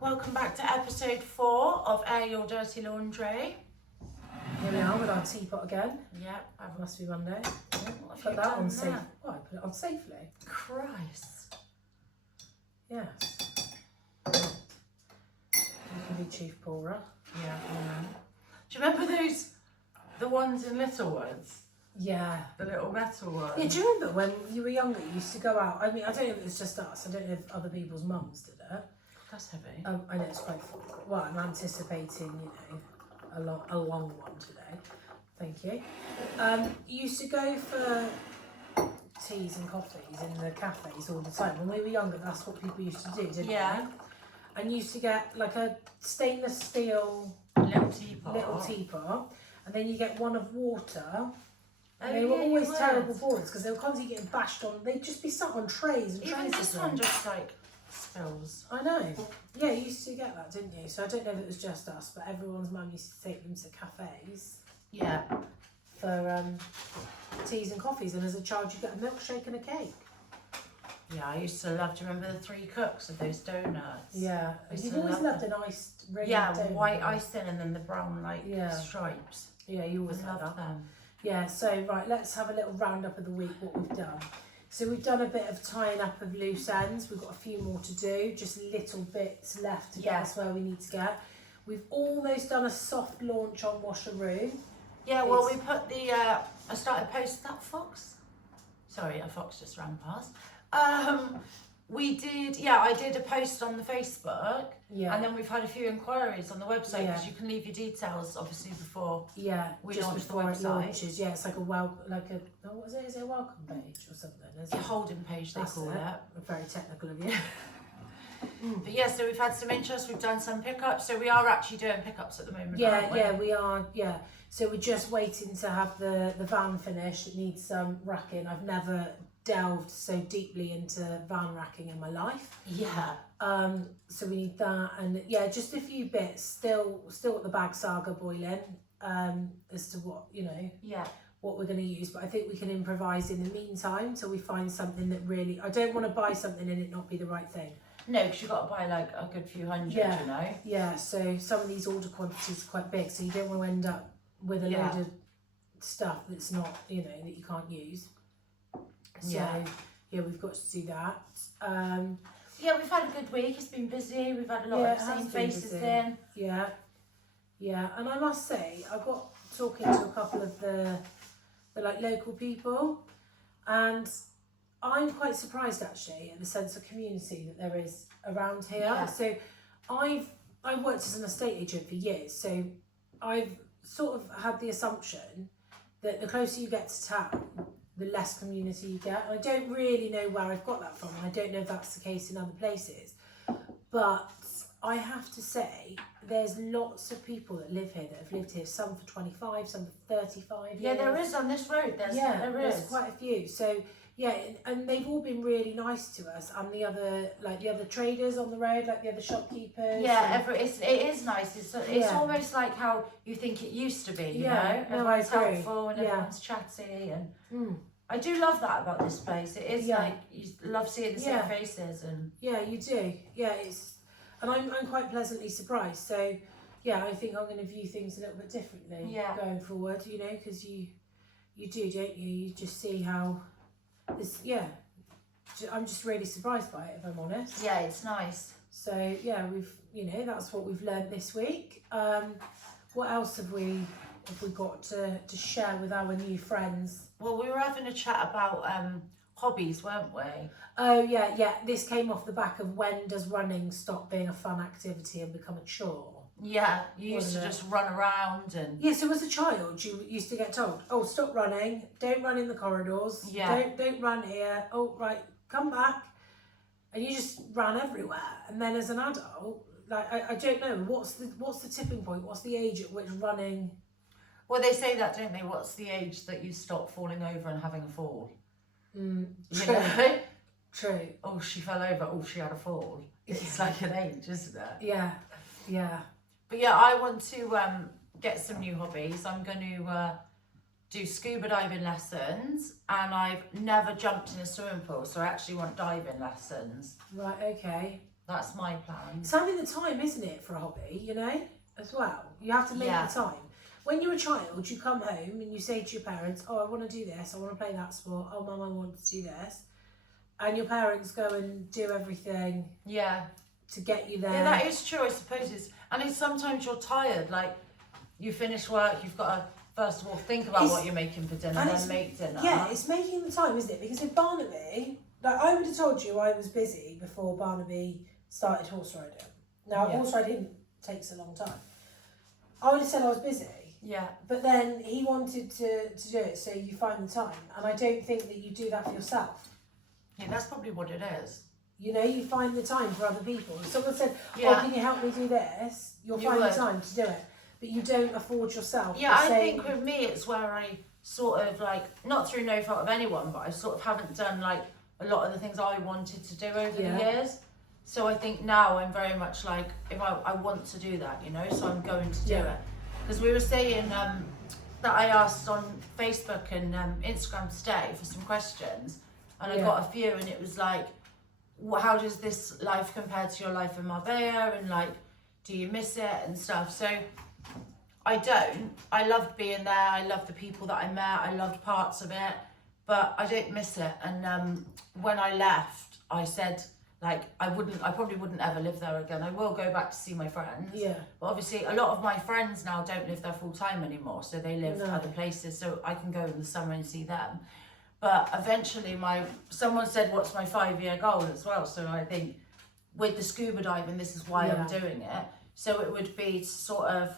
Welcome back to episode 4 of Air Your Dirty Laundry. Here we are with our teapot again. Yep, It must be Monday. what have Put you that done on safe. there? Oh, I put it on safely. Christ. Yes. You can be Chief Poorer. Yeah. Do you remember the ones in Littlewoods? Yeah. The little metal ones? Yeah, do you remember when you were younger, you used to go out? I mean, I don't know if it was just us. I don't know if other people's mums did it. That's heavy. I know it's quite, well, I'm anticipating, a long one today. Thank you. You used to go for teas and coffees in the cafes all the time. When we were younger, that's what people used to do, didn't Yeah. they? And you used to get like a stainless steel Little teapot. and then you get one of water. Oh, They were yeah, always you would. terrible boys because they were constantly getting bashed on. They'd just be sat on trays and Even trays this of one them. just like spills. I know. Yeah, you used to get that, didn't you? So I don't know if it was just us, but everyone's mum used to take them to cafes Yeah. for teas and coffees, and as a child you get a milkshake and a cake. Yeah, I used to love to remember the 3 cooks of those donuts. Yeah, I used you've to always love loved an iced ring. Yeah, donut. white icing and then the brown stripes. Yeah, you I always had that. love them. Yeah, so right, let's have a little roundup of the week, what we've done. So we've done a bit of tying up of loose ends. We've got a few more to do, just little bits left to get us where we need to get. We've almost done a soft launch on Washeroo. Yeah, well, we put the, I started posting that fox. Sorry, a fox just ran past. We did, I did a post on the Facebook. Yeah. And then we've had a few inquiries on the website because Yeah. you can leave your details, obviously, before. Yeah, We just launched the before it website. launches. Yeah, it's like what is it? Is it a welcome page or something? Is A it? holding page, they That's call it. Very technical of you. But yeah, so we've had some interest, we've done some pickups. So we are actually doing pickups at the moment. Yeah, aren't we? yeah, we are. Yeah, so we're just waiting to have the van finished. It needs some racking. I've never delved so deeply into van racking in my life. Yeah. So we need that, and yeah, just a few bits. Still at the bag saga boiling. As to what Yeah. what we're going to use, but I think we can improvise in the meantime till we find something that really. I don't want to buy something and it not be the right thing. No, because you've got to buy like a good few hundred, Yeah. you know. Yeah, so some of these order quantities are quite big, so you don't want to end up with a load of stuff that's not, that you can't use. So, yeah, we've got to do that. Yeah, we've had a good week. It's been busy. We've had a lot of same faces in. Yeah, and I must say, I got talking to a couple of the like local people, and I'm quite surprised actually at the sense of community that there is around here. Yeah. So I've worked as an estate agent for years, so I've sort of had the assumption that the closer you get to town, the less community you get. And I don't really know where I've got that from, and I don't know if that's the case in other places. But I have to say, there's lots of people that live here that have lived here, some for 25, some for 35 years. Yeah, there is on this road. There's quite a few. So yeah, and they've all been really nice to us, and the other traders on the road, like the other shopkeepers. Yeah, it is nice. It's almost like how you think it used to be. You know, everyone's helpful and everyone's chatty, and I do love that about this place. It is like you love seeing the same faces, and you do. Yeah, and I'm quite pleasantly surprised. So yeah, I think I'm going to view things a little bit differently going forward. Because you do, don't you? You just see how. I'm just really surprised by it, if I'm honest. Yeah, it's nice. So yeah, we've that's what we've learned this week. What else have we got to share with our new friends? Well, we were having a chat about hobbies, weren't we? Oh yeah. This came off the back of when does running stop being a fun activity and become a chore? Yeah, you used to just run around and... Yeah, so as a child, you used to get told, oh, stop running, don't run in the corridors, don't run here, oh, right, come back. And you just ran everywhere. And then as an adult, like, I don't know, what's the tipping point? What's the age at which running... Well, they say that, don't they? What's the age that you stop falling over and having a fall? True. You know? True. Oh, she fell over, oh, she had a fall. It's like an age, isn't it? Yeah. But yeah, I want to get some new hobbies. I'm going to do scuba diving lessons, and I've never jumped in a swimming pool, so I actually want diving lessons. Right, okay. That's my plan. It's having the time, isn't it, for a hobby, you know, as well. You have to make the time. When you're a child, you come home and you say to your parents, oh, I want to do this, I want to play that sport, oh, Mum, I want to do this. And your parents go and do everything to get you there. Yeah, that is true, I suppose. It's sometimes you're tired, like you finish work, you've got to, first of all, think about what you're making for dinner and then make dinner. Yeah, it's making the time, isn't it? Because if Barnaby, like I would have told you I was busy before Barnaby started horse riding. Now, horse riding takes a long time. I would have said I was busy. Yeah. But then he wanted to do it, so you find the time. And I don't think that you do that for yourself. Yeah, that's probably what it is. You know, you find the time for other people. If someone said, oh, can you help me do this? You'll find the time to do it. But you don't afford yourself. Yeah, I think with me, it's where I sort of like, not through no fault of anyone, but I sort of haven't done like a lot of the things I wanted to do over the years. So I think now I'm very much like, if I want to do that, you know, so I'm going to do it. Because we were saying that I asked on Facebook and Instagram today for some questions, and I got a few, and it was like, how does this life compare to your life in Marbella, and like, do you miss it and stuff? So I don't. I loved being there. I loved the people that I met. I loved parts of it, but I don't miss it. And when I left, I said, like, I probably wouldn't ever live there again. I will go back to see my friends. Yeah. But obviously, a lot of my friends now don't live there full time anymore, so they live other places. So I can go in the summer and see them. But eventually, someone said, "What's my 5-year goal?" as well. So I think with the scuba diving, this is why I'm doing it. So it would be to sort of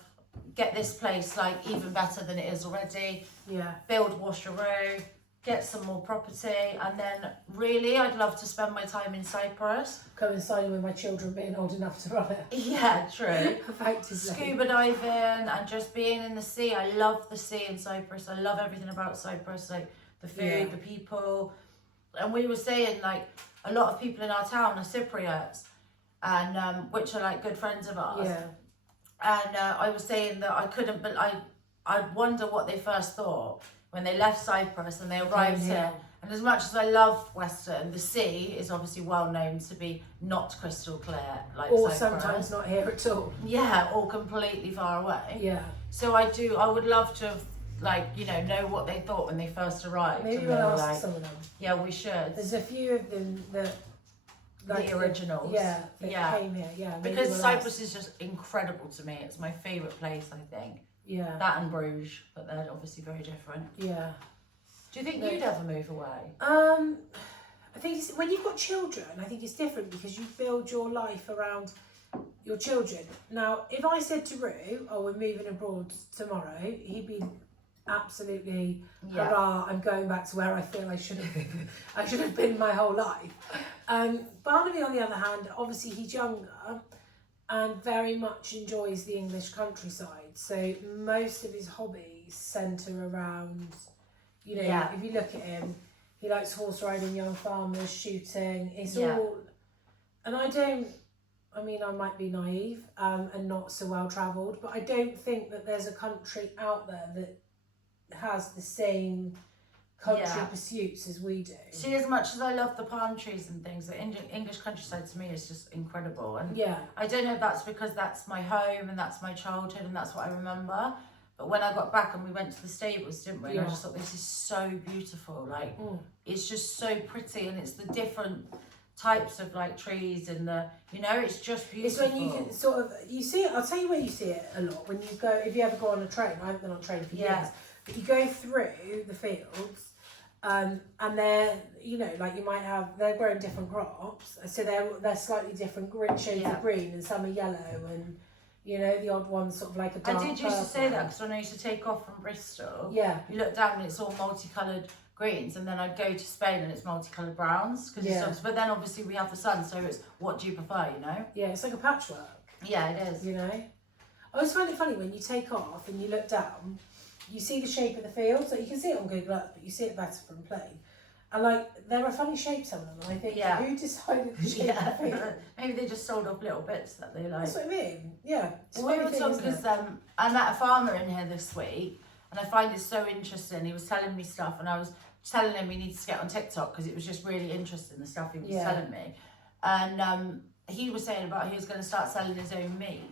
get this place like even better than it is already. Yeah. Build Washeroo. Get some more property, and then really I'd love to spend my time in Cyprus. Coinciding with my children being old enough to run it. Yeah, true. Scuba diving and just being in the sea. I love the sea in Cyprus. I love everything about Cyprus, like the food, the people. And we were saying like a lot of people in our town are Cypriots, and which are like good friends of ours. Yeah. And I was saying that I couldn't, but I'd wonder what they first thought when they left Cyprus and they arrived here. And as much as I love Western, the sea is obviously well known to be not crystal clear, like or Cyprus. Sometimes not here at all. Yeah, or completely far away. Yeah. So I would love to have, like, you know what they thought when they first arrived. Maybe we'll ask some of them. Yeah, we should. There's a few of them that, like the originals. Came here, because Cyprus is just incredible to me. It's my favourite place, I think. Yeah. That and Bruges, but they're obviously very different. Yeah. Do you think you'd ever move away? I think when you've got children, I think it's different because you build your life around your children. Now, if I said to Roo, oh, we're moving abroad tomorrow, he'd be absolutely, hurrah, I'm going back to where I feel I should have been my whole life. Barnaby, on the other hand, obviously he's younger and very much enjoys the English countryside. So most of his hobbies centre around, you know, if you look at him, he likes horse riding, young farmers, shooting. It's all, and I might be naive and not so well travelled, but I don't think that there's a country out there that has the same country pursuits as we do. See, as much as I love the palm trees and things, the English countryside to me is just incredible. And I don't know if that's because that's my home and that's my childhood and that's what I remember. But when I got back and we went to the stables, didn't we? I just thought, this is so beautiful. Like, it's just so pretty, and it's the different types of like trees and the, you know, it's just beautiful. It's when you can sort of, you see it, I'll tell you where you see it a lot. When you go, if you ever go on a train, I haven't been on a train for years, but you go through the fields, and they're, you know, like you might have, they're growing different crops, so they're slightly different shades of green, and some are yellow, and you know, the odd ones sort of like a dark I did used to say that because when I used to take off from Bristol, you look down and it's all multicoloured greens, and then I'd go to Spain and it's multicoloured browns, but then obviously we have the sun, so it's, what do you prefer, you know? Yeah, it's like a patchwork. Yeah, it is. You know? I always find it funny when you take off and you look down, you see the shape of the field, so you can see it on Google Earth, but you see it better from plane. And like, there are funny shapes on them, and I think, who decided the shape of the field? Maybe they just sold off little bits that they like. That's what I mean, yeah. Well, we were talking because I met a farmer in here this week, and I find it so interesting. He was telling me stuff, and I was telling him he needs to get on TikTok because it was just really interesting, the stuff he was telling me. And he was saying about he was going to start selling his own meat,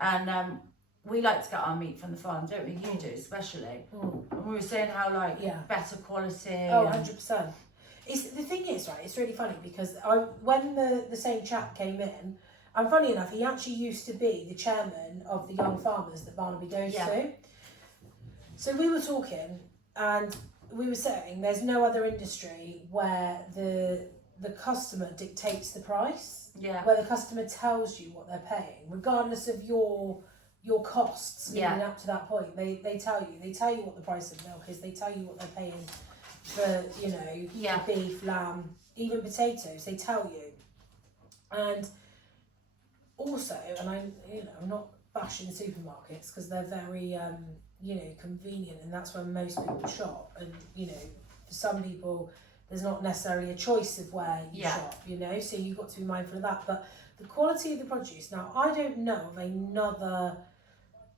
and we like to get our meat from the farm, don't we? You do, especially. And we were saying how like better quality. Oh, 100%. The thing is, right, it's really funny because when the same chap came in, and funny enough, he actually used to be the chairman of the young farmers that Barnaby goes to. So we were talking, and we were saying there's no other industry where the customer dictates the price. Yeah. Where the customer tells you what they're paying, regardless of your costs leading up to that point. They tell you what the price of milk is. They tell you what they're paying for, you know, beef, lamb, even potatoes. They tell you. And also, and I'm not bashing supermarkets because they're very you know, convenient, and that's where most people shop. And you know, for some people, there's not necessarily a choice of where you shop. You know, so you've got to be mindful of that. But the quality of the produce. Now, I don't know of another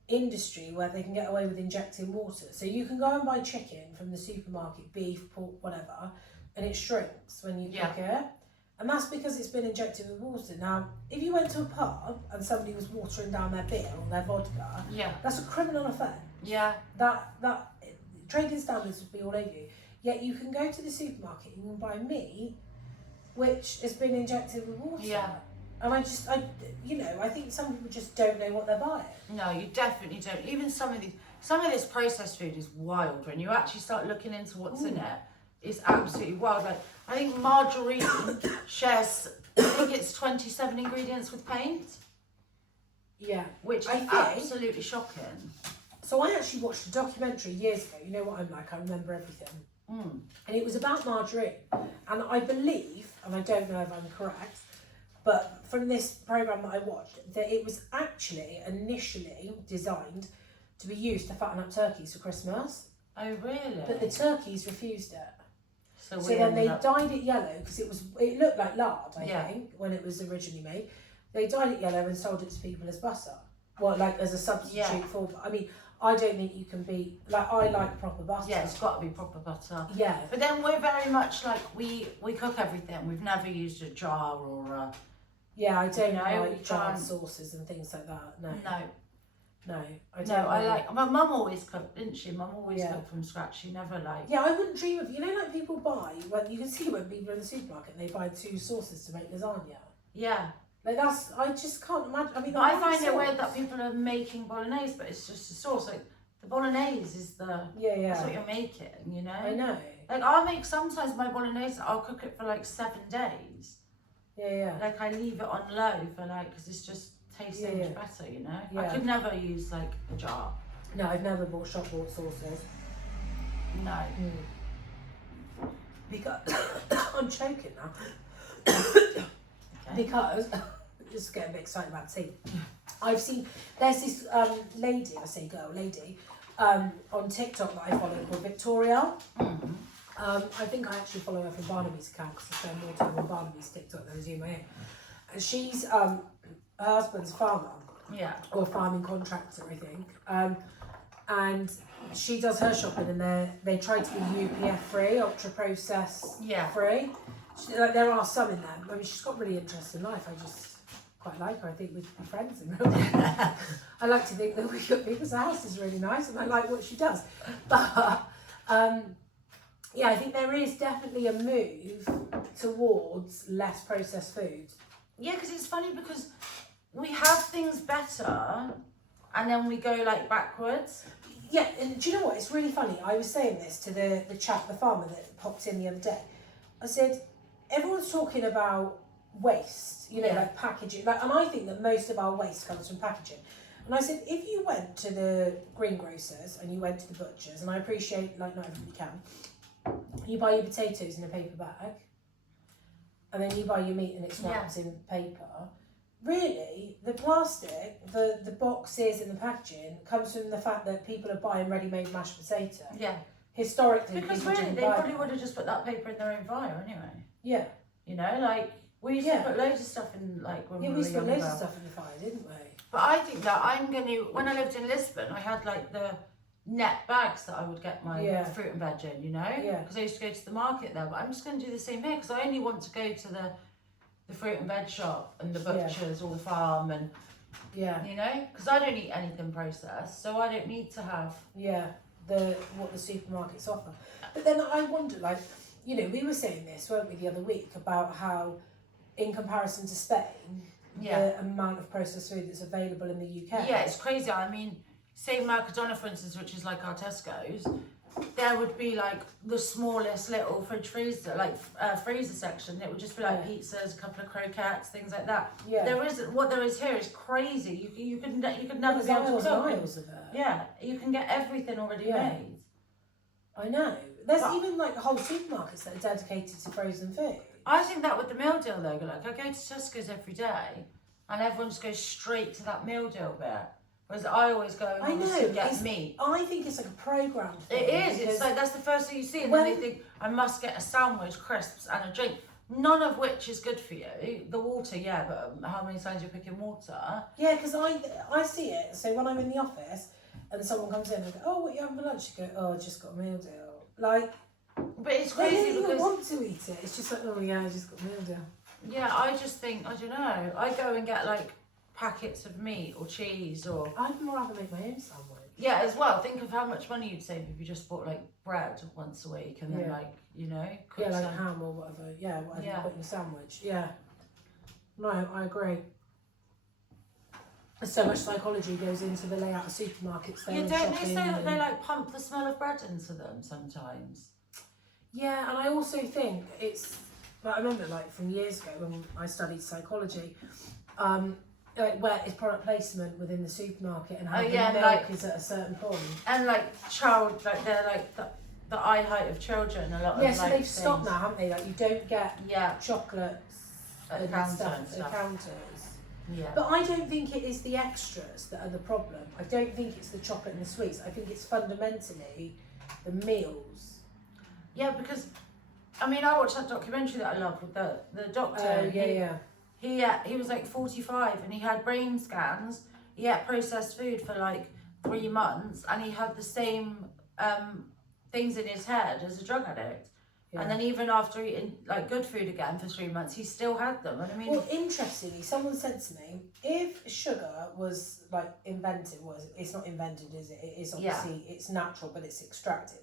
industry where they can get away with injecting water. So you can go and buy chicken from the supermarket, beef, pork, whatever, and it shrinks when you cook it. And that's because it's been injected with water. Now, if you went to a pub and somebody was watering down their beer or their vodka, that's a criminal offence. Yeah. That trading standards would be all over you. Yet you can go to the supermarket and you can buy meat which has been injected with water. Yeah. And I think some people just don't know what they're buying. No, you definitely don't. Even some of this processed food is wild. When you actually start looking into what's in it, it's absolutely wild. Like, I think margarine shares, I think it's 27 ingredients with paint. Yeah. Which is absolutely shocking. So I actually watched a documentary years ago. You know what I'm like, I remember everything. And it was about margarine. And I believe, and I don't know if I'm correct, but from this programme that I watched, that it was actually initially designed to be used to fatten up turkeys for Christmas. Oh, really? But the turkeys refused it. So we then they dyed it yellow because it looked like lard, I think, when it was originally made. They dyed it yellow and sold it to people as butter. Well, like as a substitute for. I mean, I don't think you can be like, I like proper butter. Yeah, it's got to be proper butter. Yeah. But then we're very much like we cook everything. We've never used a jar or a. Yeah, I don't like jarred sauces and things like that. No. I don't. No, I like. My mum always cooked, didn't she? Mum always cooked from scratch. She never like. Yeah, I wouldn't dream of. You know, like people buy. Well, you can see when people are in the supermarket, they buy 2 sauces to make lasagna. Yeah. Like that's. I just can't imagine. I mean, I find it weird that people are making bolognese, but it's just a sauce. Like the bolognese is the. Yeah. That's what you're making, you know. I know. Like I'll make sometimes my bolognese. I'll cook it for like 7 days. Yeah. Like I leave it on low for like because it's just tastes so much better, you know. I could never use like a jar. No, I've never bought shop-bought sauces. No. Because I'm choking now. Because just getting a bit excited about tea. I've seen there's this lady, I say girl, lady, on TikTok that I follow called Victoria. I think I actually follow her from Barnaby's account because I spend more time on Barnaby's TikTok than I do my own. And she's her husband's a farmer. Yeah. Or a farming contractor, I think. And she does her shopping, and they try to be UPF free, ultra processed free. Like there are some in there. I mean, she's got a really interesting life. I just quite like her. I think we'd be friends in real life. I like to think that we got people's house is really nice, and I like what she does. But yeah, I think there is definitely a move towards less processed food. Yeah, because it's funny because we have things better, and then we go like backwards. Yeah, and do you know what? It's really funny. I was saying this to the chap, the farmer that popped in the other day. I said, everyone's talking about waste, you know, like packaging. Like, and I think that most of our waste comes from packaging. And I said, if you went to the greengrocers and you went to the butchers, and I appreciate, like, not everybody can, you buy your potatoes in a paper bag, and then you buy your meat and it's wrapped in paper. Really, the plastic, the boxes and the packaging comes from the fact that people are buying ready-made mashed potato. Yeah. Historically, because people really, didn't they buy probably that. would have just put that paper in their own fire anyway. Yeah. You know, like we used to put loads of stuff in, like when we were used to put younger. loads of stuff in the fire, didn't we? But I think that I'm going to, when I lived in Lisbon, I had like the net bags that I would get my fruit and veg in, you know? Yeah. Because I used to go to the market there. But I'm just going to do the same here because I only want to go to the the fruit and veg shop and the butchers or the farm and you know, because I don't eat anything processed, so I don't need to have what the supermarkets offer. But then I wonder, like, you know, we were saying this, weren't we, the other week, about how in comparison to Spain, the amount of processed food that's available in the UK. Yeah, it's crazy. I mean, say Mercadona, for instance, which is like our Tesco's, there would be like the smallest little fridge freezer, like freezer section. It would just be like pizzas, a couple of croquettes, things like that. Yeah. What there is here is crazy. You could never be able to cook. Miles of it. Yeah, you can get everything already made. I know. There's even like whole supermarkets that are dedicated to frozen food. I think that with the meal deal though, like I go to Tesco's every day, and everyone just goes straight to that meal deal bit. Whereas I always go and get meat. I think it's like a programme thing. It is. It's like that's the first thing you see, and then they think I must get a sandwich, crisps, and a drink. None of which is good for you. The water, but how many times you're picking water? Yeah, because I see it. So when I'm in the office and someone comes in and I go, "Oh, what are you having for lunch?" You go, "Oh, I just got a meal deal." Like, but it's crazy they don't because even want to eat it. It's just like, "Oh yeah, I just got a meal deal." Yeah, I just think I don't know. I go and get like packets of meat or cheese or. I'd more rather make my own sandwich. Yeah, as well. Think of how much money you'd save if you just bought like bread once a week and then like, you know, cook like ham or whatever. Yeah, whatever you put in your sandwich. Yeah. No, I agree. So much psychology goes into the layout of supermarkets. Yeah, don't they say that they like pump the smell of bread into them sometimes? Yeah, and I also think it's. Like, I remember like from years ago when I studied psychology. Like where is product placement within the supermarket and how the milk is at a certain point. And like they're like the eye height of children. A lot of so they've stopped now, haven't they? Like you don't get chocolates at stuff at counters. Yeah. But I don't think it is the extras that are the problem. I don't think it's the chocolate and the sweets. I think it's fundamentally the meals. Yeah, because I mean I watched that documentary that I love with the doctor. He was like 45 and he had brain scans. He ate processed food for like 3 months and he had the same things in his head as a drug addict. Yeah. And then even after eating like good food again for 3 months, he still had them. And I mean, well, interestingly, someone said to me, if sugar was like invented, it's not invented, is it? It is obviously it's natural, but it's extracted.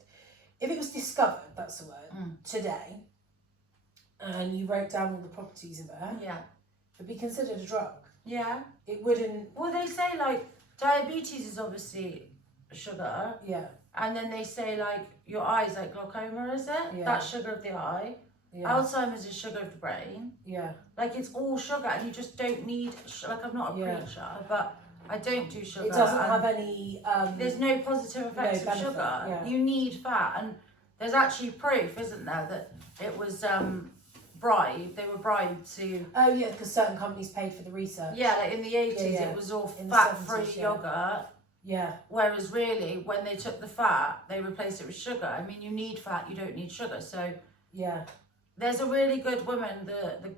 If it was discovered, that's the word, today, and you wrote down all the properties of it, it'd be considered a drug. Yeah. It wouldn't. Well, they say like diabetes is obviously sugar. Yeah. And then they say like your eyes, like glaucoma, is it? Yeah. That's sugar of the eye. Yeah. Alzheimer's is sugar of the brain. Yeah. Like it's all sugar, and you just don't need. Like I'm not a preacher, but I don't do sugar. It doesn't have any. There's no positive effects of sugar. Yeah. You need fat, and there's actually proof, isn't there, that it was bribed. They were bribed to. Oh yeah, because certain companies paid for the research. Yeah, like in the 80s, it was all fat-free yogurt. Yeah. Whereas really, when they took the fat, they replaced it with sugar. I mean, you need fat, you don't need sugar. So there's a really good woman, the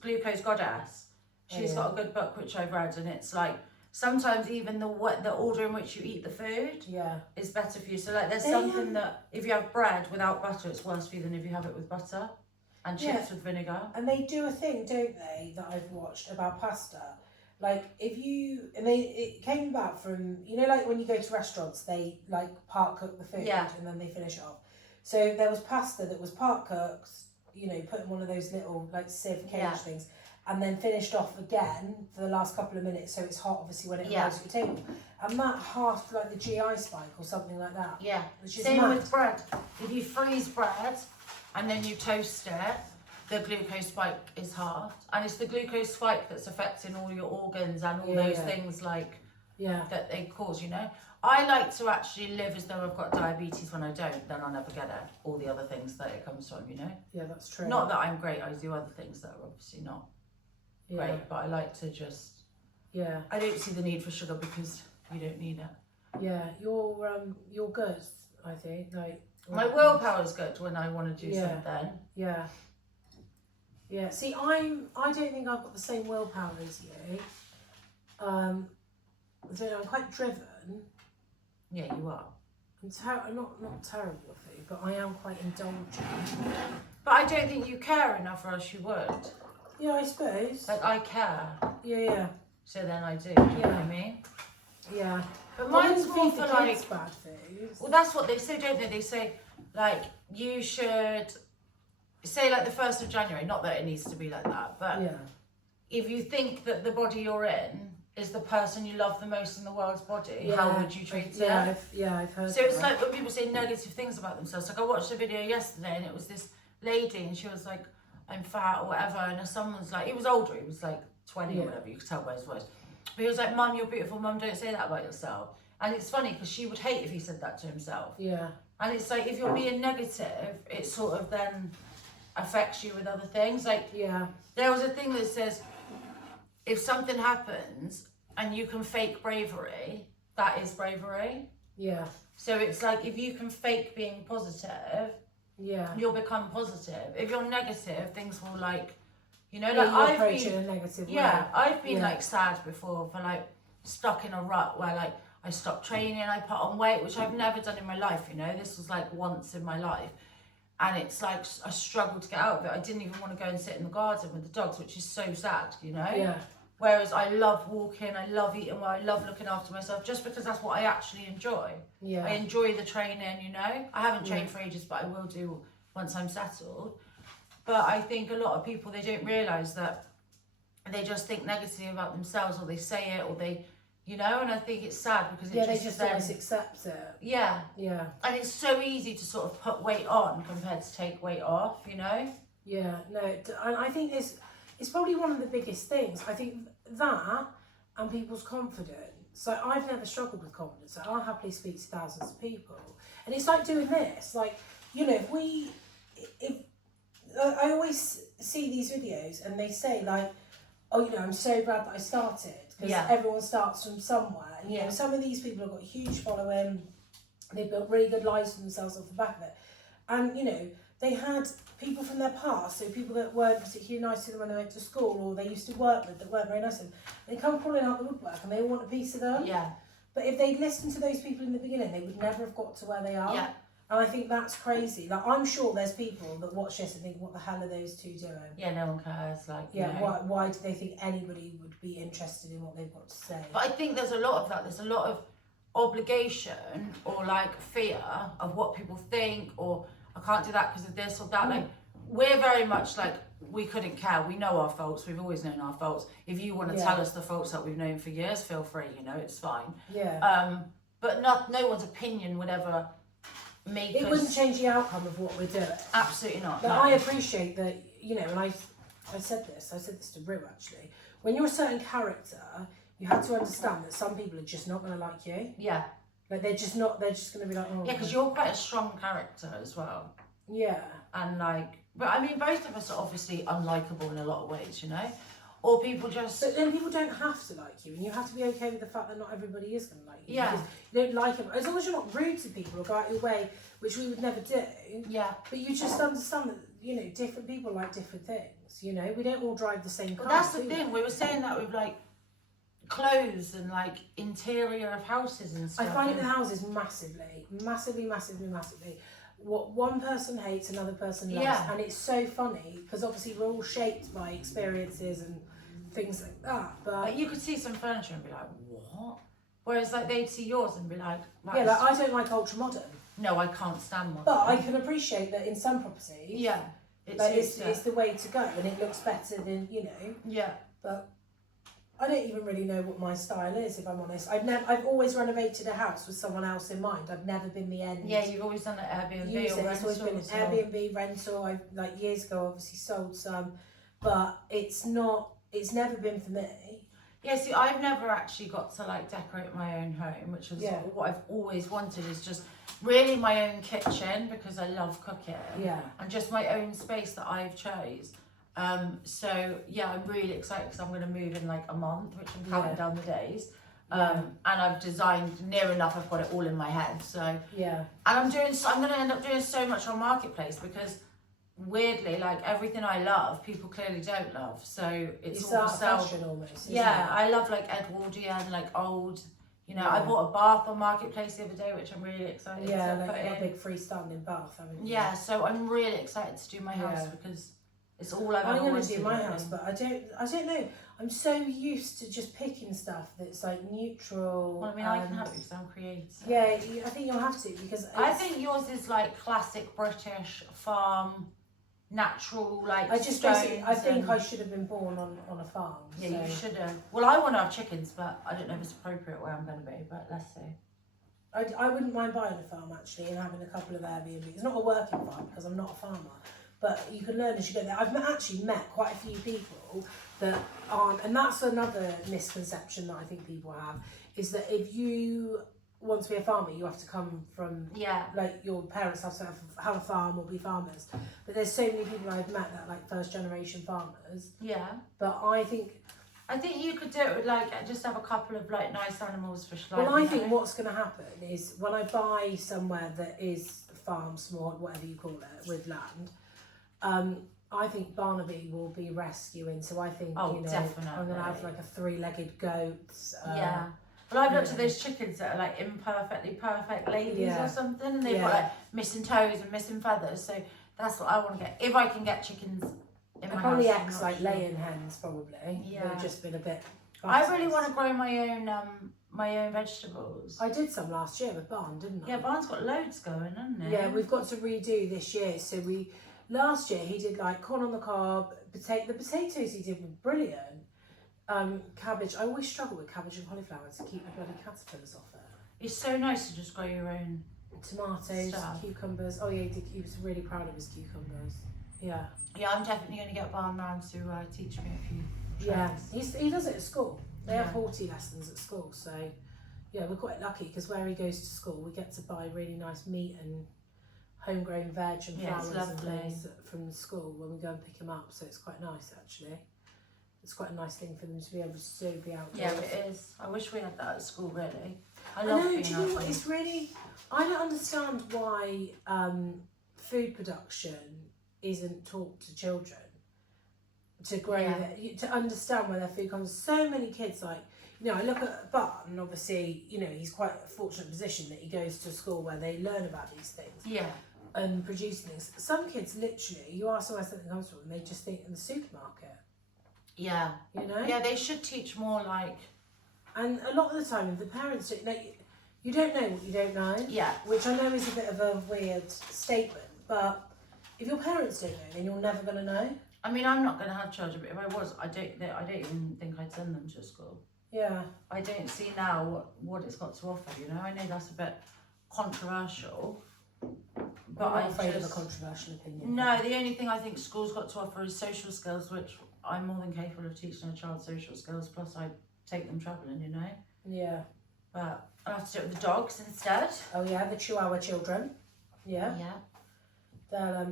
Glucose Goddess. She's got a good book which I've read, and it's like sometimes even the order in which you eat the food is better for you. So like there's something that if you have bread without butter, it's worse for you than if you have it with butter and chips with vinegar. And they do a thing, don't they, that I've watched about pasta. Like it came about from, you know, like when you go to restaurants, they like part cook the food and then they finish it off. So there was pasta that was part cooked, you know, put in one of those little like sieve cage things, and then finished off again for the last couple of minutes, so it's hot obviously when it arrives at your table. And that halved like the GI spike or something like that. Yeah. Same with bread. If you freeze bread and then you toast it, the glucose spike is halved, and it's the glucose spike that's affecting all your organs and all those things like that they cause, you know. I like to actually live as though I've got diabetes. When I don't, then I'll never get it. All the other things that it comes from, you know. Yeah, that's true. Not that I'm great. I do other things that are obviously not great, but I like to just. Yeah. I don't see the need for sugar because you don't need it. Yeah, you're good. I think like my willpower is good when I want to do something. Yeah. Yeah. See, I don't think I've got the same willpower as you. I'm quite driven. Yeah, you are. I'm not terrible with food, but I am quite indulgent. But I don't think you care enough, or else you would. Yeah, I suppose. Like, I care. Yeah. So then I do. You know what I mean? Yeah. But mine's more for like bad foods. Well, that's what they say, don't they? They say like you should say like the 1st of January. Not that it needs to be like that, but if you think that the body you're in is the person you love the most in the world's body, how would you treat it? I've heard. So it's like when people say negative things about themselves. Like I watched a video yesterday, and it was this lady, and she was like, "I'm fat" or whatever, and her son was like, he was older, he was like 20 or whatever. You could tell by his voice. But he was like, "Mum, you're beautiful. Mum, don't say that about yourself." And it's funny because she would hate if he said that to himself. Yeah. And it's like if you're being negative, it sort of then affects you with other things. Like there was a thing that says, if something happens and you can fake bravery, that is bravery. Yeah. So it's like if you can fake being positive, you'll become positive. If you're negative, things will like, you know, like I've been in a negative way. I've been like sad before for like stuck in a rut where like I stopped training, I put on weight, which I've never done in my life, you know. This was like once in my life. And it's like I struggled to get out of it. I didn't even want to go and sit in the garden with the dogs, which is so sad, you know. Yeah. Whereas I love walking, I love eating well, I love looking after myself, just because that's what I actually enjoy. Yeah. I enjoy the training, you know. I haven't trained for ages, but I will do once I'm settled. But I think a lot of people, they don't realise that they just think negatively about themselves, or they say it, or they, you know, and I think it's sad because it they just always accept it. Yeah. Yeah. And it's so easy to sort of put weight on compared to take weight off, you know? Yeah, no, and I think it's probably one of the biggest things. I think that and people's confidence. So I've never struggled with confidence. So I'll happily speak to thousands of people. And it's like doing this. Like, you know, if I always see these videos and they say like, oh, you know, I'm so glad that I started. Because everyone starts from somewhere. And, you know, some of these people have got a huge following. They've built really good lives for themselves off the back of it. And, you know, they had people from their past, so people that weren't particularly nice to them when they went to school, or they used to work with that weren't very nice to them. They come crawling out the woodwork and they all want a piece of them. Yeah. But if they'd listened to those people in the beginning, they would never have got to where they are. Yeah. And I think that's crazy. Like, I'm sure there's people that watch this and think, what the hell are those two doing? Yeah, no one cares. Like, yeah, you know. why do they think anybody would be interested in what they've got to say? But I think there's a lot of that. There's a lot of obligation or like fear of what people think, or I can't do that because of this or that. Like, we're very much like, we couldn't care. We know our faults. We've always known our faults. If you want to tell us the faults that we've known for years, feel free, you know, it's fine. Yeah. But no one's opinion would ever make it wouldn't change the outcome of what we're doing. Absolutely not. But no. I appreciate that, you know, and I said this to Rue actually. When you're a certain character, you have to understand that some people are just not going to like you. Yeah. Like they're just going to be like, oh. Yeah, because you're quite a strong character as well. Yeah. And like, but I mean, both of us are obviously unlikable in a lot of ways, you know? Or people just... But then people don't have to like you, and you have to be okay with the fact that not everybody is going to like you. Yeah. Because you don't like them. As long as you're not rude to people or go out your way, which we would never do. Yeah. But you just understand that, you know, different people like different things, you know? We don't all drive the same car. But that's the thing, we were saying that with like clothes and like interior of houses and stuff. I find it with houses massively. What one person hates, another person loves. Yeah. And it's so funny because obviously we're all shaped by experiences and things like that. But like, you could see some furniture and be like, what? Whereas like they'd see yours and be like, yeah, like I don't like ultra modern. No, I can't stand modern. But I can appreciate that in some properties. Yeah. It's the way to go, and it looks better than, you know. Yeah. But I don't even really know what my style is, if I'm honest. I've always renovated a house with someone else in mind. I've never been the end. Yeah, you've always done an Airbnb or rental. It's always been an Airbnb rental. I like years ago obviously sold some, but it's never been for me. Yeah, see, I've never actually got to like decorate my own home, which is what I've always wanted, is just really my own kitchen, because I love cooking. Yeah. And just my own space that I've chose. So yeah, I'm really excited because I'm going to move in like a month, which I'm counting down the days. And I've designed near enough. I've got it all in my head. So yeah. And I'm going to end up doing so much on Marketplace, because weirdly, like everything I love, people clearly don't love. So it's all fashion almost. Yeah, I love like Edwardian, like old. You know, I bought a bath on Marketplace the other day, which I'm really excited to put in. A big freestanding bath, haven't you? Yeah, so I'm really excited to do my house because It's all I've I'm ever going wanted to do my house, but I don't know. I'm so used to just picking stuff that's like neutral. Well, I mean, I can help you because I'm creative. Yeah, I think you'll have to, because I think yours is like classic British farm, natural, like I just basically, I think I should have been born on a farm. Yeah, so. you should have. Well, I want to have chickens, but I don't know if it's appropriate where I'm going to be, but let's see. I wouldn't mind buying a farm actually and having a couple of Airbnb. It's not a working farm because I'm not a farmer, but you can learn as you go there. I've actually met quite a few people that aren't, and that's another misconception that I think people have, is that if you want to be a farmer, you have to come from, like your parents have to have a farm or be farmers. But there's so many people I've met that are like first generation farmers. Yeah. But I think you could do it with like, just have a couple of like nice animals for sure. Well, I think what's going to happen is when I buy somewhere that is farm, small, whatever you call it, with land, I think Barnaby will be rescuing. So I think, definitely. I'm going to have like a 3-legged goat. Yeah. Well, I've looked at those chickens that are like imperfectly perfect ladies or something, and they've got like missing toes and missing feathers. So that's what I want to get. If I can get chickens in my probably house. Probably laying hens, probably. Yeah. They've just been a bit. I really want to grow my own vegetables. I did some last year with Barn, didn't I? Yeah, Barn's got loads going, hasn't it? Yeah, we've got to redo this year. So last year he did like corn on the cob, the potatoes he did were brilliant. Cabbage, I always struggle with cabbage and cauliflower to keep the bloody caterpillars off it. It's so nice to just grow your own tomatoes, stuff. Cucumbers. Oh yeah, he was really proud of his cucumbers. Yeah. Yeah, I'm definitely going to get Barn round to teach me a few tricks. Yeah, he does it at school. They have 40 lessons at school, so yeah, we're quite lucky because where he goes to school, we get to buy really nice meat and homegrown veg and flowers and things from the school when we go and pick them up. So it's quite nice actually. It's quite a nice thing for them to be able to do, be outdoors. Yeah, it is. I wish we had that at school, really. I know, being do you know what? It's really, I don't understand why food production isn't taught to children to grow, to understand where their food comes. So many kids, like, I look at Bart, and obviously, he's quite a fortunate position that he goes to a school where they learn about these things. Yeah. And produce things. Some kids, literally, you ask them where something comes from, and they just think in the supermarket. Yeah. Yeah, they should teach more like. And a lot of the time, if the parents don't know, you don't know what you don't know. Yeah. Which I know is a bit of a weird statement, but if your parents don't know, then you're never going to know. I mean, I'm not going to have children, but if I was, I don't even think I'd send them to school. Yeah. I don't see now what it's got to offer. I know that's a bit controversial. But I'm not afraid of a controversial opinion. No, the only thing I think school's got to offer is social skills, which I'm more than capable of teaching a child social skills, plus I take them travelling, Yeah. But I'll have to do it with the dogs instead. Oh yeah, the Chihuahua children. Yeah. Yeah.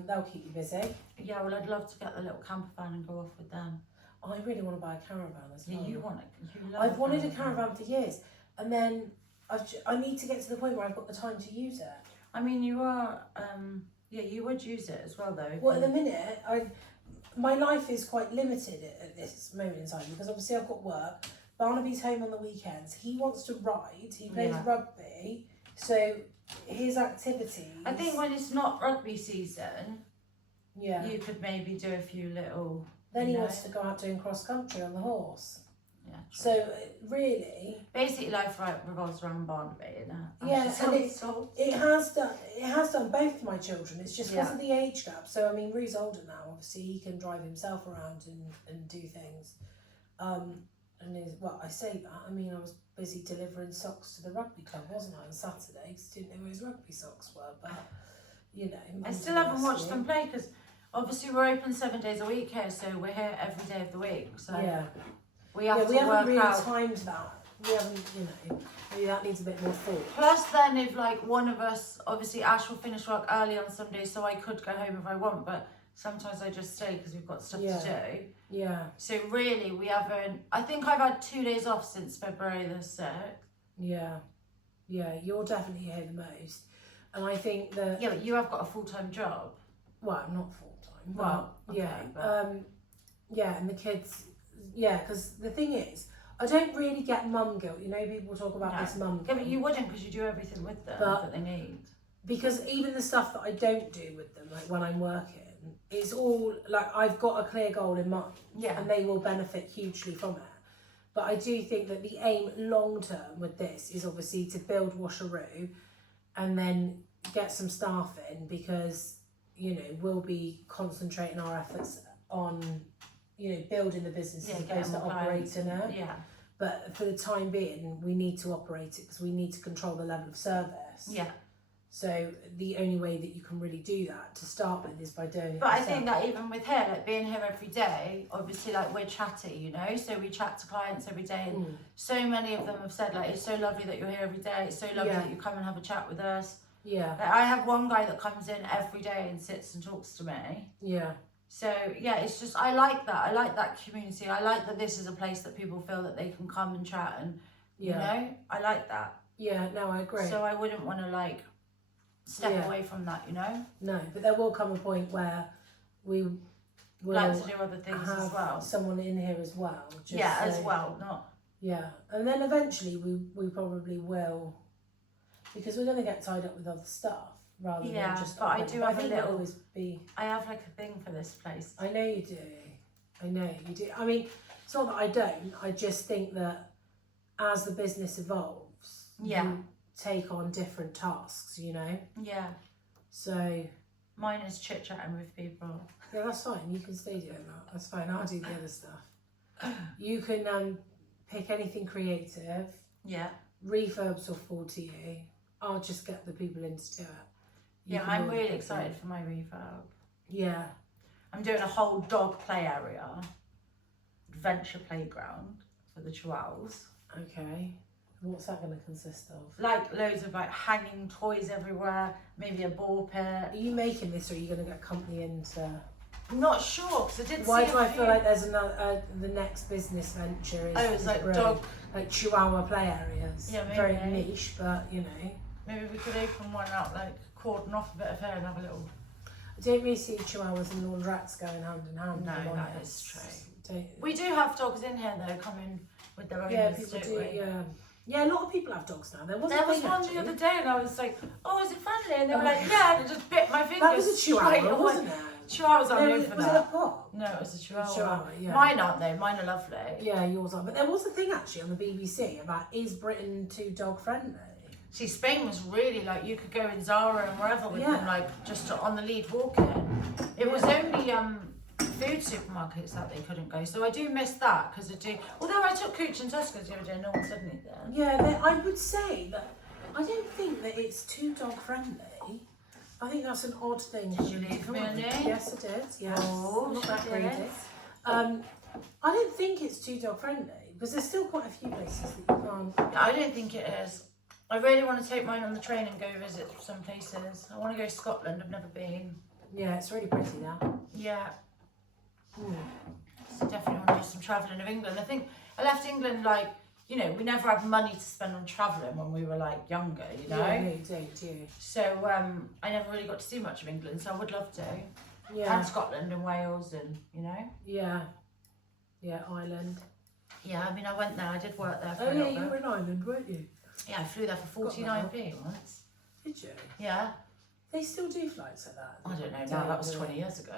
They'll keep you busy. Yeah, well I'd love to get the little camper van and go off with them. I really want to buy a caravan as well. Yeah, you want it. I've wanted a caravan for years, and then I need to get to the point where I've got the time to use it. I mean, you are, you would use it as well though. Well, at the minute, my life is quite limited at this moment in time because obviously I've got work. Barnaby's home on the weekends. He wants to ride. He plays rugby. So his activities. I think when it's not rugby season, you could maybe do a few little. Then he wants to go out doing cross country on the horse. Yeah. True. So really, basically, life revolves around Barnaby, isn't it? Yeah, and it has done. It has done both my children. It's just because of the age gap. So I mean, Rue's older now. Obviously, he can drive himself around and do things. I say that. I mean, I was busy delivering socks to the rugby club, wasn't I, on Saturday? Because I didn't know where his rugby socks were. But I still haven't watched them play because obviously we're open 7 days a week here, so we're here every day of the week. So we have to haven't really out. timed that. We haven't, maybe that needs a bit more thought. Plus, then if like one of us, obviously Ash will finish work early on some days, so I could go home if I want, but sometimes I just stay because we've got stuff to do. Yeah. So really, we haven't. I think I've had 2 days off since February the 6th. Yeah. Yeah, you're definitely here the most, and I think that. Yeah, but you have got a full-time job. Well, not full-time. Well, and the kids. Yeah, because the thing is, I don't really get mum guilt. People talk about this mum guilt. Yeah, but you wouldn't because you do everything with them that they need. Because even the stuff that I don't do with them, like when I'm working, It's all like I've got a clear goal in mind, and they will benefit hugely from it. But I do think that the aim long term with this is obviously to build Washeroo and then get some staff in, because, you know, we'll be concentrating our efforts on, you know, building the business as opposed to operating it. Yeah. But for the time being, we need to operate it because we need to control the level of service. Yeah. So the only way that you can really do that to start with is by doing it But yourself. I think that even with her, like being here every day, obviously like we're chatty, you know, so we chat to clients every day, and so many of them have said like, it's so lovely that you're here every day, it's so lovely that you come and have a chat with us. Yeah. Like, I have one guy that comes in every day and sits and talks to me. Yeah. So yeah, it's just, I like that community. I like that this is a place that people feel that they can come and chat, and you know, I like that. Yeah, no, I agree. So I wouldn't want to like step away from that, you know. No, but there will come a point where we will like to do other things have as well. someone in here as well. As well, not. Yeah, and then eventually we probably will, because we're going to get tied up with other stuff rather than just. But I do have a little. Always be. I have like a thing for this place. I know you do. I know you do. I mean, it's not that I don't. I just think that as the business evolves, you take on different tasks, you know. Yeah. So. Mine is chit chatting with people. Yeah, that's fine. You can stay doing that. That's fine. I'll do the other stuff. You can pick anything creative. Yeah. Refurbs will fall to you. I'll just get the people in to do it. I'm really excited for my refurb. Yeah. I'm doing a whole dog play area, adventure playground for the chihuahuas. Okay. What's that going to consist of? Like loads of like hanging toys everywhere, maybe a ball pit. Are you making this, or are you going to get company in to... I'm not sure, because I did Why see do I feel like there's another, the next business venture is... it's like really, dog... like chihuahua play areas. Yeah, maybe. Very niche, but you know. Maybe we could open one out, like cordon off a bit of hair and have a little... I don't really see chihuahuas and laundrettes going hand in hand. No, that is true. We do have dogs in here though, coming with their owners. Yeah, people do, yeah. Yeah, a lot of people have dogs now. There was one the other day and I was like, oh, is it friendly? And they were like, yeah, and it just bit my fingers. That was a chihuahua, wasn't it? Chihuahuas are known for that. Was it a pop? No, it was a chihuahua. Chihuahua, yeah. Mine aren't though, mine are lovely. Yeah, yours are. But there was a thing actually on the BBC about, is Britain too dog friendly? See, Spain was really like, you could go in Zara and wherever with them, like just on the lead walking. It was only food supermarkets that they couldn't go, so I do miss that, because I do. Although I took Cooch and Tesco's the other day, no one said anything. Yeah, I would say that I don't think that it's too dog friendly. I think that's an odd thing. Did you leave me a name? Yes, I did. Yes. Oh, not that greedy. I don't think it's too dog friendly, because there's still quite a few places that you can't. I don't think it is. I really want to take mine on the train and go visit some places. I want to go to Scotland. I've never been. Yeah, it's really pretty now. Yeah. So definitely want to do some travelling of England. I think I left England like, you know, we never had money to spend on travelling when we were like younger, you know. Yeah, you do. So I never really got to see much of England, so I would love to. Yeah. And Scotland and Wales and, you know. Yeah. Yeah, Ireland. Yeah, I mean, I went there. I did work there for a little you bit. were in Ireland, weren't you? Yeah, I flew there for 49p once. Did you? Yeah. They still do flights like that? I don't know now. That was 20 years ago.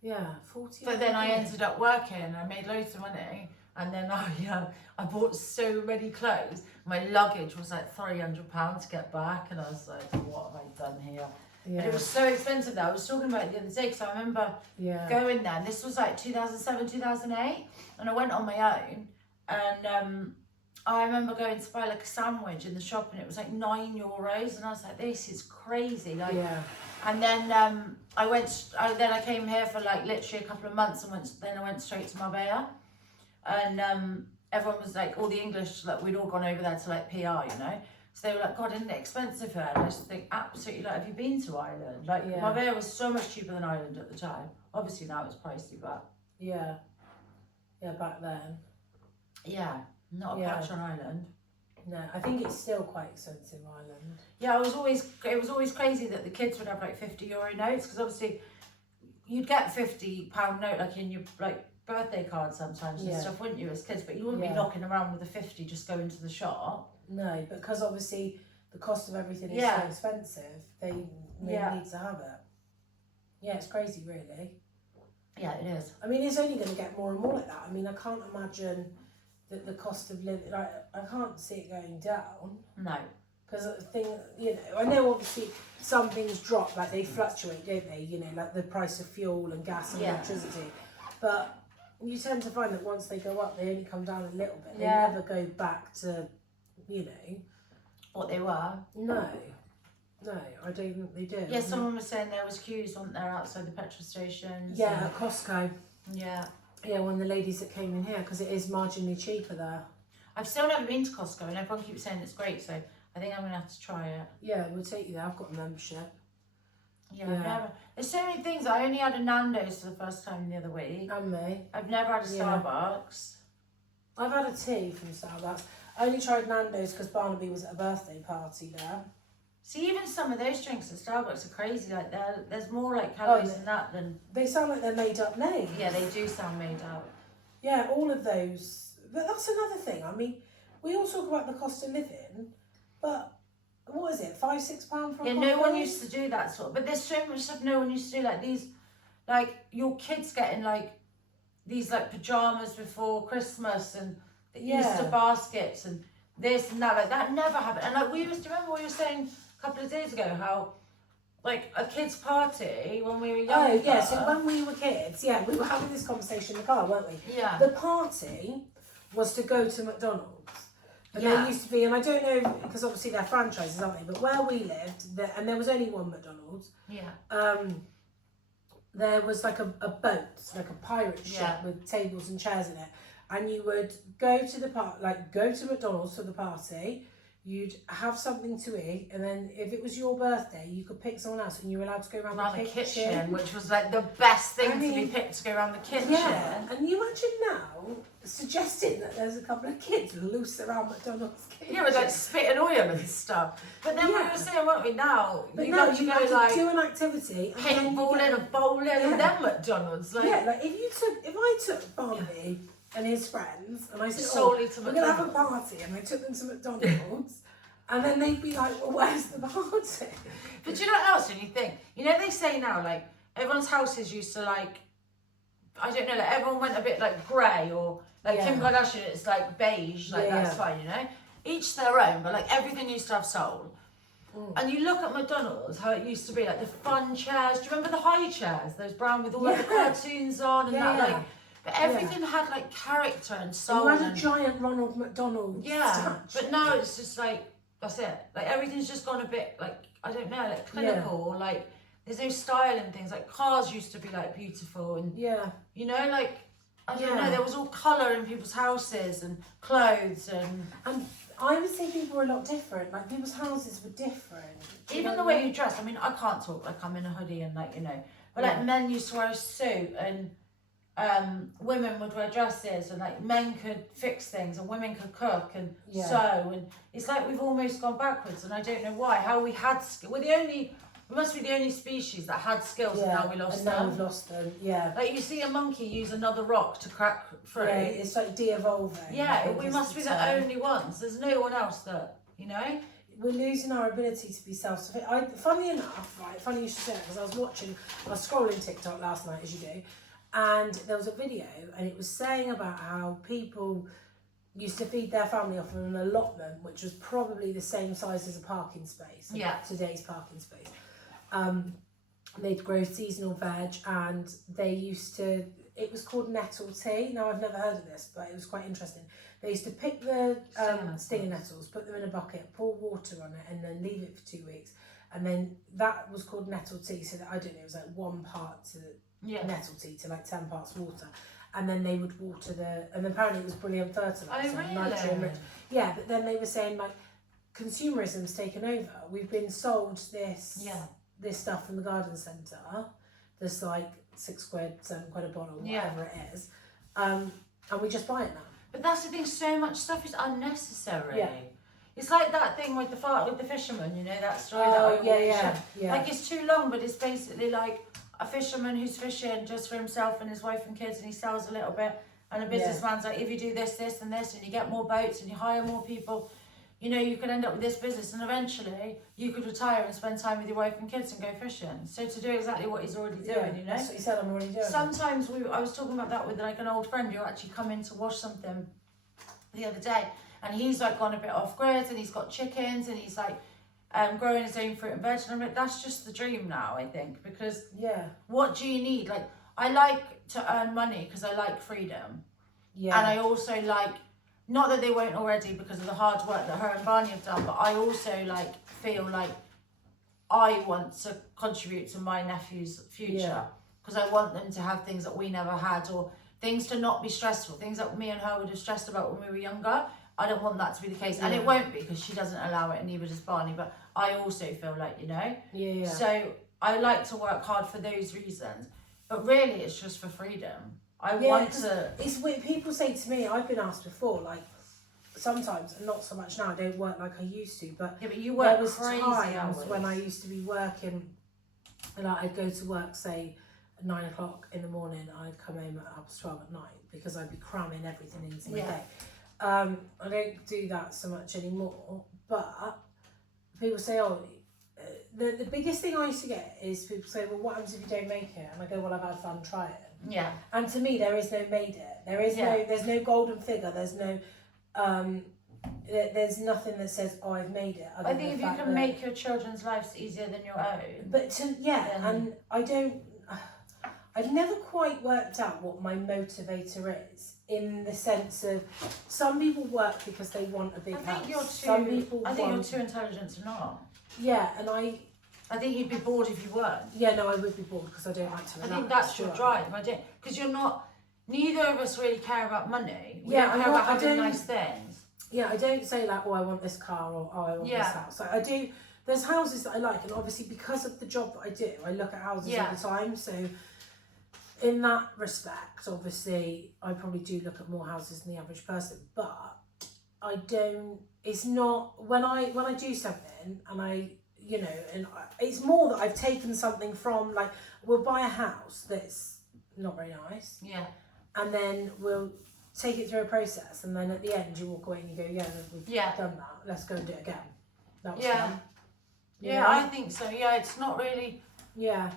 Yeah, 40. But then I ended up working. I made loads of money, and then I bought so many clothes. My luggage was like £300 to get back, and I was like, what have I done here? Yeah. And it was so expensive though. I was talking about it the other day, because I remember going there. And this was like 2007, 2008, and I went on my own, and I remember going to buy like a sandwich in the shop, and it was like €9, and I was like, this is crazy. Like, and then I came here for like literally a couple of months, and I went straight to Marbella, and everyone was like, all the English, like we'd all gone over there to like PR, you know. So they were like, God, isn't it expensive here? And I just think, absolutely, like, have you been to Ireland? Like, Marbella was so much cheaper than Ireland at the time. Obviously now it's pricey, but yeah, back then. Yeah, not a patch on Ireland. No, I think it's still quite expensive, Ireland. Yeah, it was always crazy that the kids would have like €50 notes, because obviously you'd get £50 note like in your like birthday card sometimes and stuff, wouldn't you, as kids? But you wouldn't be knocking around with a 50 just going to the shop. No, because obviously the cost of everything is so expensive, they need to have it. Yeah, it's crazy, really. Yeah, it is. I mean, it's only going to get more and more like that. I mean, I can't imagine that the cost of living, like, I can't see it going down. No. Because the thing, you know, I know obviously some things drop, like they fluctuate, don't they? You know, like the price of fuel and gas and electricity. But you tend to find that once they go up, they only come down a little bit. They never go back to, you know, what they were. No, I don't think they do. Yeah, someone was saying there was queues, weren't there, outside the petrol stations? Yeah, at Costco. Yeah. Yeah, one of the ladies that came in here, because it is marginally cheaper there. I've still never been to Costco, and everyone keeps saying it's great, so I think I'm going to have to try it. Yeah, we'll take you there. I've got a membership. Yeah. There's so many things. I only had a Nando's for the first time the other week. And me. I've never had a Starbucks. I've had a tea from Starbucks. I only tried Nando's because Barnaby was at a birthday party there. See, even some of those drinks at Starbucks are crazy. Like, there's more like calories in that than... They sound like they're made up names. Yeah, they do sound made up. Yeah, all of those. But that's another thing. I mean, we all talk about the cost of living, but what is it, £5-6 for a coffee? No one used to do that sort of, but there's so much stuff no one used to do, like these, like your kids getting like these like pajamas before Christmas and the Easter baskets and this and that, like that never happened. And like we used to remember what you were saying a couple of days ago, how like a kids party when we were younger. Oh yeah, so when we were kids, we were having this conversation in the car, weren't we? Yeah. The party was to go to McDonald's. And there used to be, and I don't know, because obviously they're franchises, aren't they? But where we lived, and there was only one McDonald's. Yeah. There was like a boat, like a pirate ship with tables and chairs in it. And you would go to go to McDonald's for the party. You'd have something to eat, and then if it was your birthday, you could pick someone else, and you were allowed to go around the kitchen, which was like the best thing to be picked to go around the kitchen. Yeah, and you imagine now suggesting that there's a couple of kids loose around McDonald's kitchen. Yeah, with like spitting oil and stuff. But then we were saying, weren't we? Now but you now got you to have go to like do an activity, paintballing and bowling, and then McDonald's. Like like if I took Barnaby and his friends, and I said, solely to we're going to have a party, and I took them to McDonald's, and then they'd be like, well, where's the party? But you know what else, when you think, you know, they say now, like, everyone's houses used to, like, I don't know, like, everyone went a bit, like, grey, or, like, Kim Kardashian, it's, like, beige, like, that's fine, you know? Each their own, but, like, everything used to have soul. And you look at McDonald's, how it used to be, like, the fun chairs. Do you remember the high chairs? Those brown with all of the cartoons on and that, like... But everything had like character and soul. And you had a giant Ronald McDonald statue. But now it's just like, that's it. Like everything's just gone a bit like, I don't know, like clinical. Like there's no style in things. Like cars used to be like beautiful and you know, like I don't know, there was all colour in people's houses and clothes and I would say people were a lot different. Like people's houses were different. Even the way you dress. I mean, I can't talk like I'm in a hoodie and like, you know, but like men used to wear a suit and women would wear dresses and like men could fix things and women could cook and sew, and it's like we've almost gone backwards, and I don't know why. How we had we must be the only species that had skills and now we lost them. Now we've lost them. Yeah. Like you see a monkey use another rock to crack through. Yeah, it's like de-evolving. Yeah, we must be the only ones. There's no one else that, you know. We're losing our ability to be self-sufficient. Funny enough, right? Funny you should say that, because I was scrolling TikTok last night, as you do. And there was a video, and it was saying about how people used to feed their family off of an allotment, which was probably the same size as a parking space. Today's parking space. They'd grow seasonal veg, and they used to. It was called nettle tea. Now I've never heard of this, but it was quite interesting. They used to pick the stinger nettles, put them in a bucket, pour water on it, and then leave it for 2 weeks. And then that was called nettle tea. So that, I don't know, it was like 1 part to nettle tea to like 10 parts water, and then they would water and apparently it was brilliant fertilizer. Oh, really? Nitrogen rich. Yeah, but then they were saying like consumerism's taken over. We've been sold this stuff from the garden centre. This like £6, £7 a bottle, whatever it is, and we just buy it now. But that's the thing. So much stuff is unnecessary. Yeah. It's like that thing with the fisherman. You know that story. Like it's too long, but it's basically like a fisherman who's fishing just for himself and his wife and kids, and he sells a little bit, and a businessman's like, if you do this, this and this, and you get more boats and you hire more people, you know, you could end up with this business and eventually you could retire and spend time with your wife and kids and go fishing. So to do exactly what he's already doing, you know. That's what he said I'm already doing. Sometimes I was talking about that with like an old friend who actually come in to wash something the other day, and he's like gone a bit off grid, and he's got chickens, and he's like growing his own fruit and veg, and I'm like, that's just the dream now, I think, because what do you need? Like, I like to earn money because I like freedom, and I also like, not that they won't already because of the hard work that her and Barney have done, but I also like feel like I want to contribute to my nephew's future, because I want them to have things that we never had, or things to not be stressful, things that me and her would have stressed about when we were younger. I don't want that to be the case, and it won't be, because she doesn't allow it, and neither does Barney, but I also feel like, you know, so I like to work hard for those reasons, but really it's just for freedom. I want to. It's weird. People say to me, I've been asked before, like, sometimes, and not so much now, I don't work like I used to, but you work there was crazy times hours. when I used to be working, and like, I'd go to work, say, at 9 o'clock in the morning, I'd come home at 12 at night, because I'd be cramming everything into my day. I don't do that so much anymore, but people say, oh, the biggest thing I used to get is people say, well, what happens if you don't make it? And I go, well, I've had fun trying. Yeah. And to me, there is no made it. There is there's no golden figure. There's no, there's nothing that says, oh, I've made it. I think if you can make your children's lives easier than your own. But and I've never quite worked out what my motivator is, in the sense of, some people work because they want a big house. Some people I think you're too intelligent to not. Yeah, and I think you'd be bored if you weren't. Yeah, no, I would be bored because I don't like to relax. I think that's your drive. Because you're not. Neither of us really care about money. We don't care about having nice things. Yeah, I don't say like, oh, I want this car, or oh, I want this house. Like, I do. There's houses that I like, and obviously because of the job that I do, I look at houses all the time. So in that respect, obviously, I probably do look at more houses than the average person. But I don't. It's not when I do something, and it's more that I've taken something from, like, we'll buy a house that's not very nice. Yeah. And then we'll take it through a process, and then at the end you walk away and you go, we've done that. Let's go and do it again. That was fun. Yeah, I think so. Yeah, it's not really. Yeah.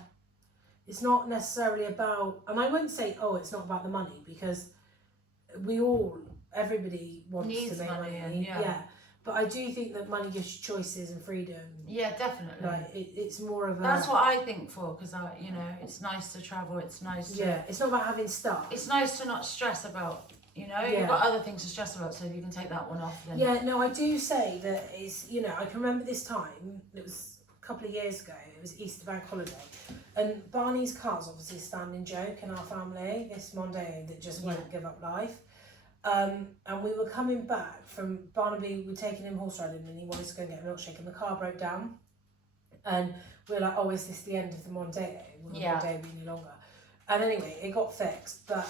It's not necessarily about, and I wouldn't say, oh, it's not about the money, because everybody wants to make money. But I do think that money gives you choices and freedom. Yeah, definitely. Like, it's more of a... That's what I think for, because it's nice to travel. It's nice to... Yeah, it's not about having stuff. It's nice to not stress about, you've got other things to stress about, so if you can take that one off, then... Yeah, no, I do say that it's, I can remember this time, it was a couple of years ago, it was Easter bank holiday, and Barney's car's obviously a standing joke in our family, this Mondeo that just won't give up life. And we were coming back from Barnaby, we'd taken him horse riding, and he wanted to go and get a milkshake, and the car broke down. And we were like, oh, is this the end of the Mondeo? Will the Mondeo be any longer? And anyway, it got fixed, but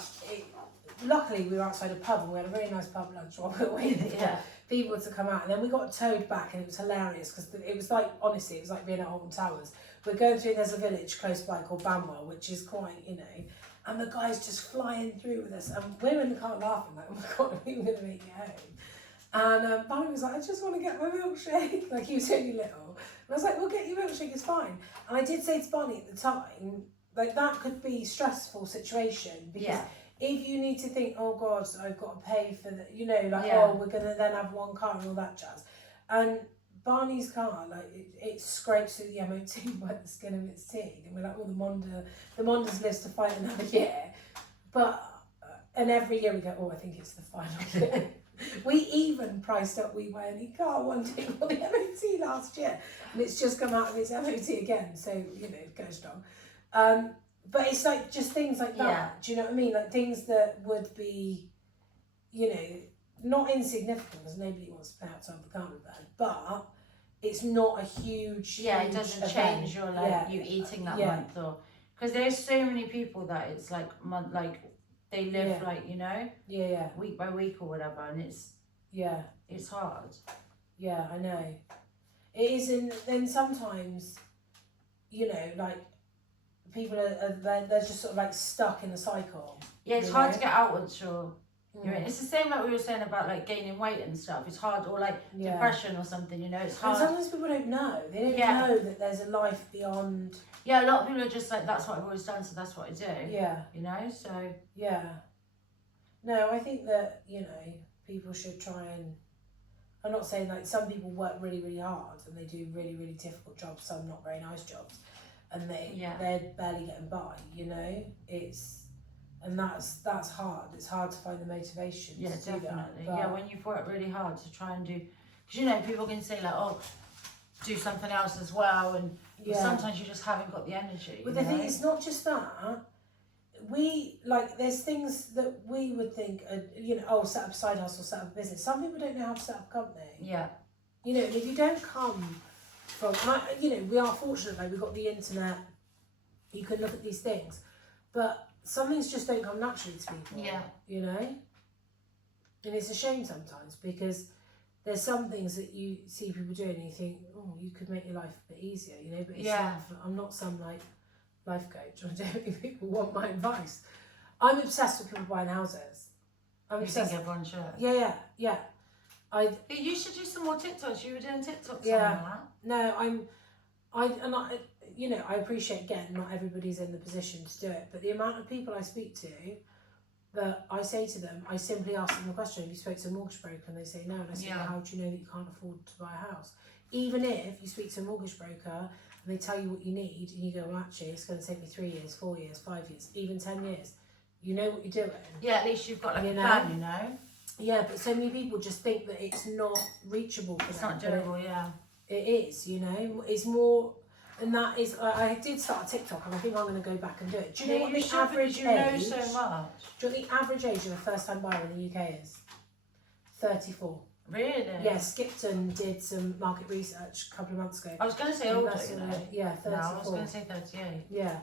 luckily we were outside a pub, and we had a really nice pub lunch while we were waiting for people to come out. And then we got towed back, and it was hilarious, because it was like, honestly, it was like being at Alton Towers. We're going through, there's a village close by called Banwell, which is quite, and the guy's just flying through with us, and we're in the car laughing like, oh my god, are we going to make it home? And Barney was like, I just want to get my milkshake. Like, he was only little. And I was like, we'll get your milkshake, it's fine. And I did say to Barney at the time, like, that could be a stressful situation, because if you need to think, oh god, I've got to pay for the, oh, we're going to then have one car and all that jazz. And Barney's car, like, it scrapes through the MOT by the skin of its teeth, and we're like, oh, the Mondas lives to fight another year. But and every year we go, oh, I think it's the final year. We even priced up We Buy Any Car one day for the MOT last year, and it's just come out of its MOT again, so it goes strong. But it's like just things like that. Do you know what I mean? Like, things that would be, not insignificant, because nobody wants to pay outside the caravan, but it's not a huge it doesn't change your you eating that month, or because there's so many people that it's like they live week by week or whatever, and it's hard. Yeah, I know. It is, and then sometimes like people are they're just sort of like stuck in a cycle. Yeah, it's hard to get out once you're It's the same like we were saying about like gaining weight and stuff. It's hard, or like depression or something, you know, it's hard. And sometimes people don't know. They don't know that there's a life beyond. Yeah, a lot of people are just like, that's what I've always done, so that's what I do. Yeah. You know, so. Yeah. No, I think that, you know, people should try and, I'm not saying like some people work really, really hard and they do really, really difficult jobs, some not very nice jobs, and they're barely getting by, you know, and that's hard. It's hard to find the motivation to definitely. do that. Yeah, when you've worked really hard to try and do, because you know, people can say like, oh, do something else as well, and sometimes you just haven't got the energy. But the thing is, not just that. There's things that we would think, you know, oh, set up a side hustle, set up a business. Some people don't know how to set up a company. Yeah. You know, if you don't come from, you know, we are fortunate, like, we've got the internet, you can look at these things, but some things just don't come naturally to people. Yeah. You know? And it's a shame sometimes, because there's some things that you see people doing and you think, oh, you could make your life a bit easier, you know, but it's not, I'm not some, like, life coach. I don't think people want my advice. I'm obsessed with people buying houses. I'm obsessed. Think everyone should. Yeah. You should do some more TikToks. You were doing TikToks. No, you know, I appreciate, again, not everybody's in the position to do it, but the amount of people I speak to, that I say to them, I simply ask them a question: have you spoke to a mortgage broker? And they say no, and I say, well, how do you know that you can't afford to buy a house? Even if you speak to a mortgage broker and they tell you what you need, and you go, well, actually, it's going to take me 3 years, 4 years, 5 years, even 10 years. You know what you're doing. Yeah, at least you've got like a plan, you know. Yeah, but so many people just think that it's not reachable for them. It's not doable, It is, you know. It's more, and that is. I did start a TikTok, and I think I'm going to go back and do it. Do you know what the average age? Know so much. Do you know what the average age of a first-time buyer in the UK is? 34. Really? Yeah, Skipton did some market research a couple of months ago. I was going to say older, yeah, 34. No, I was going to say 38. Yeah.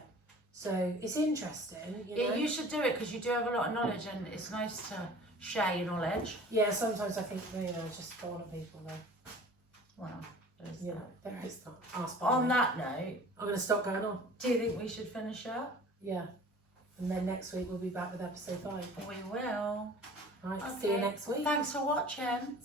So it's interesting, you know? Yeah, you should do it because you do have a lot of knowledge and it's nice to share your knowledge. Yeah, sometimes I think, you know, just go on at people though. Well, you know, there is that. On that note, I'm going to stop going on. Do you think we should finish up? Yeah. And then next week we'll be back with episode 5. We will. Right, see you next week. Thanks for watching.